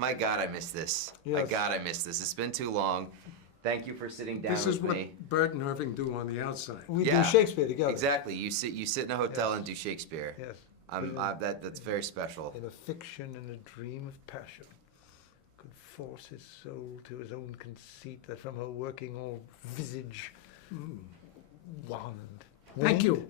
My God, I missed this. Yes. My God, I missed this. It's been too long. Thank you for sitting down This with is what me. Burt and Irving do on the outside. We Yeah, do Shakespeare together. Exactly. You sit in a hotel Yes. and do Shakespeare. Yes. That's very special. In a fiction and a dream of passion, could force his soul to his own conceit, that from her working all visage wand. Thank you.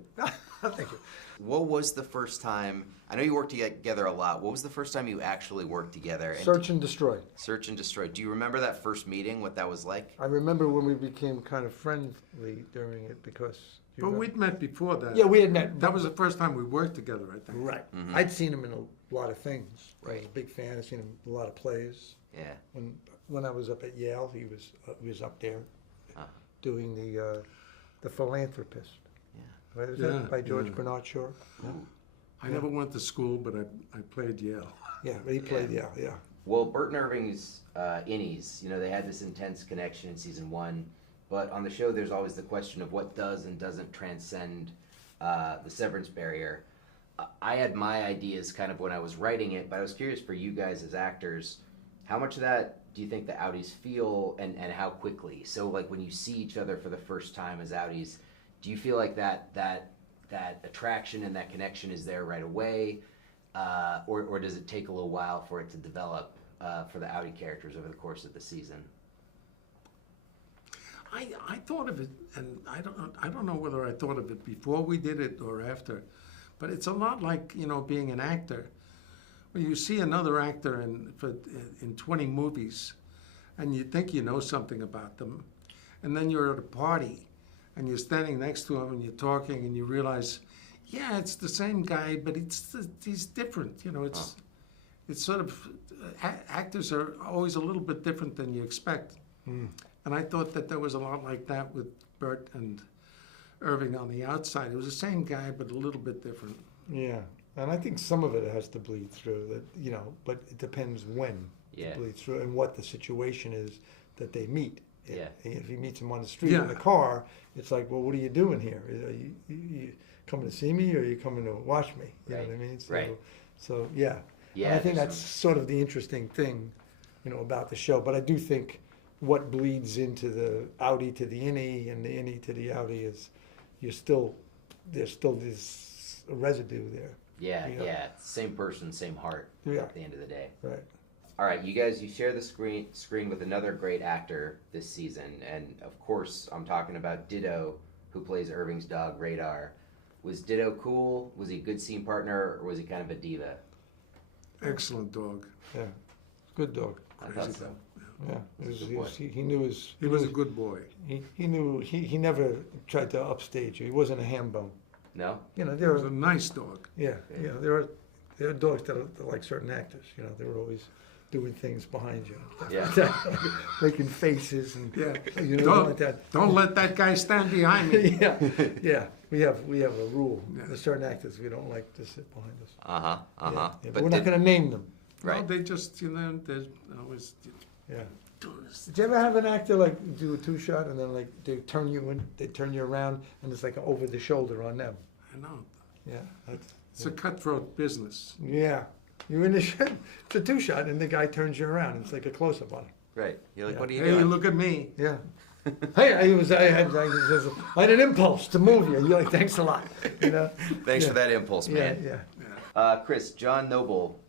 Thank you. What was the first time? I know you worked together a lot. What was the first time you actually worked together? Search and Destroy. Search and Destroy. Do you remember that first meeting? What that was like? I remember when we became kind of friendly during it because. But we'd met before that. Yeah, we had met. That was the first time we worked together, I think. Right. I'd seen him in a lot of things. I was Right. a big fan. I'd seen him in a lot of plays. Yeah. When I was up at Yale, he was up there Uh, doing the Philanthropist. yeah. Right? Is Yeah, that by George yeah. Bernard Shaw? I never went to school, but I played Yale. Yeah, but he played Yale. Yeah. Well, Burt and Irving's innies, they had this intense connection in season 1, but on the show there's always the question of what does and doesn't transcend the severance barrier. I had my ideas kind of when I was writing it, but I was curious for you guys as actors, how much of that do you think the outies feel and how quickly? So like when you see each other for the first time as outies, do you feel like that attraction and that connection is there right away? Or does it take a little while for it to develop for the outie characters over the course of the season? I thought of it, and I don't know whether I thought of it before we did it or after, but it's a lot like being an actor. When you see another actor in 20 movies, and you think you know something about them, and then you're at a party, and you're standing next to him, and you're talking, and you realize, yeah, it's the same guy, but he's different. It's sort of actors are always a little bit different than you expect. And I thought that there was a lot like that with Burt and Irving on the outside. It was the same guy, but a little bit different. Yeah, and I think some of it has to bleed through. But it depends when it bleeds through and what the situation is that they meet. Yeah. If he meets him on the street in the car, it's like, well, what are you doing here? Are you coming to see me, or are you coming to watch me? You know what I mean? So yeah. Yeah. And I think that's sort of the interesting thing, about the show. But I do think what bleeds into the outie to the innie and the innie to the outie is there's still this residue there. Yeah. Same person, same heart at the end of the day. Right. All right, you guys, you share the screen with another great actor this season, and of course, I'm talking about Ditto, who plays Irving's dog, Radar. Was Ditto cool? Was he a good scene partner, or was he kind of a diva? Excellent dog. Yeah. Good dog. I thought so. Yeah. He knew his. He was a good boy. He knew he never tried to upstage you. He wasn't a ham bone. No? He was a nice dog. Yeah. There are dogs that are like certain actors. They were always doing things behind you, making faces and like that. Don't let that guy stand behind me. yeah. We have a rule. There's certain actors we don't like to sit behind us. Yeah, but we're not going to name them. Right. No, they just they're always. Yeah. Did you ever have an actor like do a 2-shot and then like they turn you around and it's like over the shoulder on them? I know. Yeah. It's a cutthroat business. Yeah. You're in the shot. It's a 2-shot and the guy turns you around. It's like a close-up on him. Right. You're like, what are you Hey, doing? look at me. Yeah. Hey, I had an impulse to move you. You're like, thanks a lot. Thanks for that impulse, man. Yeah. Chris, John Noble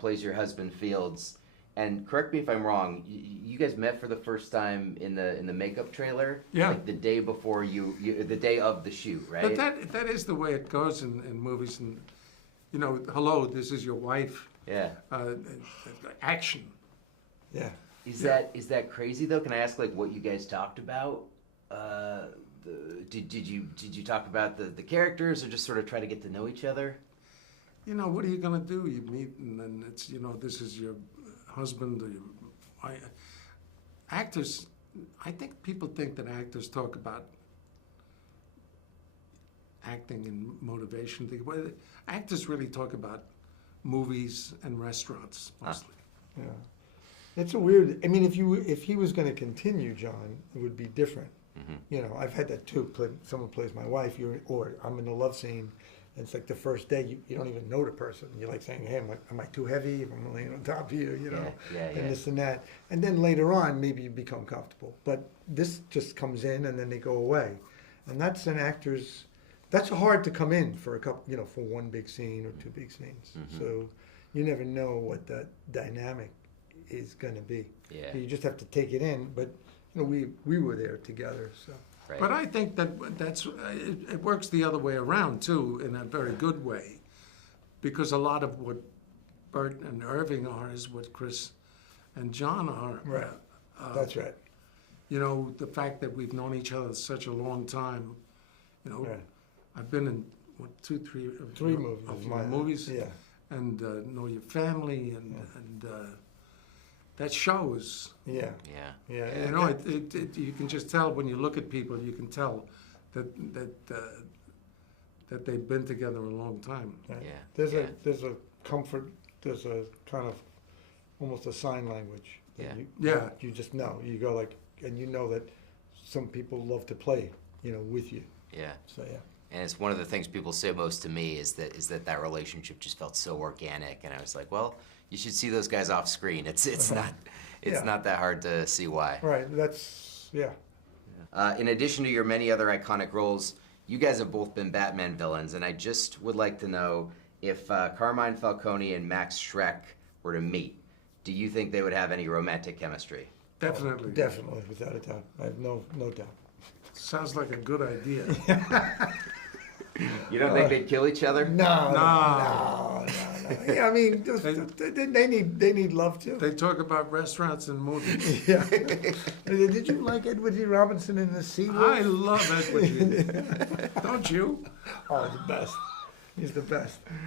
plays your husband Fields, and correct me if I'm wrong. You guys met for the first time in the makeup trailer. Yeah. Like the day before the day of the shoot, right? But that is the way it goes in movies, and hello, this is your wife. Yeah. Action. Yeah. Is that crazy though? Can I ask like what you guys talked about? Did you talk about the characters, or just sort of try to get to know each other? What are you gonna do? You meet, and then it's this is your husband or your actors. I think people think that actors talk about acting and motivation. Well, actors really talk about movies and restaurants mostly. Yeah. It's a weird. I mean, if he was going to continue, John, it would be different. I've had that too. Someone plays my wife, or I'm in a love scene, And it's like the first day, you don't even know the person. You're like saying, hey, am I too heavy if I'm laying on top of you, you know? And this and that. And then later on, maybe you become comfortable. But this just comes in and then they go away. And that's an actor's, that's hard to come in for a couple, you know, for one big scene or two big scenes. So you never know what that dynamic is going to be. Yeah. You just have to take it in. But, you know, we were there together, so. Right. But I think that's it works the other way around too, in a very good way, because a lot of what Burt and Irving are is what Chris and John are. Right. That's right. You know, the fact that we've known each other such a long time. You know, Right. I've been in Three movies. of is your my- movies, Yeah. and know your family, and that shows. Yeah. Yeah. Yeah. You know, you can just tell when you look at people. You can tell that they've been together a long time. Right. Yeah. There's a comfort. There's a kind of almost a sign language. that Yeah. You just know. You go like, and you know that some people love to play, you know, with you. Yeah. So yeah. And it's one of the things people say most to me is that relationship just felt so organic, and I was like, well, you should see those guys off screen. It's Yeah. not that hard to see why. Right. That's yeah. In addition to your many other iconic roles, you guys have both been Batman villains, and I just would like to know if Carmine Falcone and Max Schreck were to meet, do you think they would have any romantic chemistry? Definitely. Definitely, without a doubt. I have no doubt. Sounds like a good idea. You don't think they'd kill each other? No. Yeah, I mean, they need love too. They talk about restaurants and movies. Yeah. Did you like Edward G. Robinson in the Sea Wolf? I love Edward G. Don't you? Oh, the best. He's the best.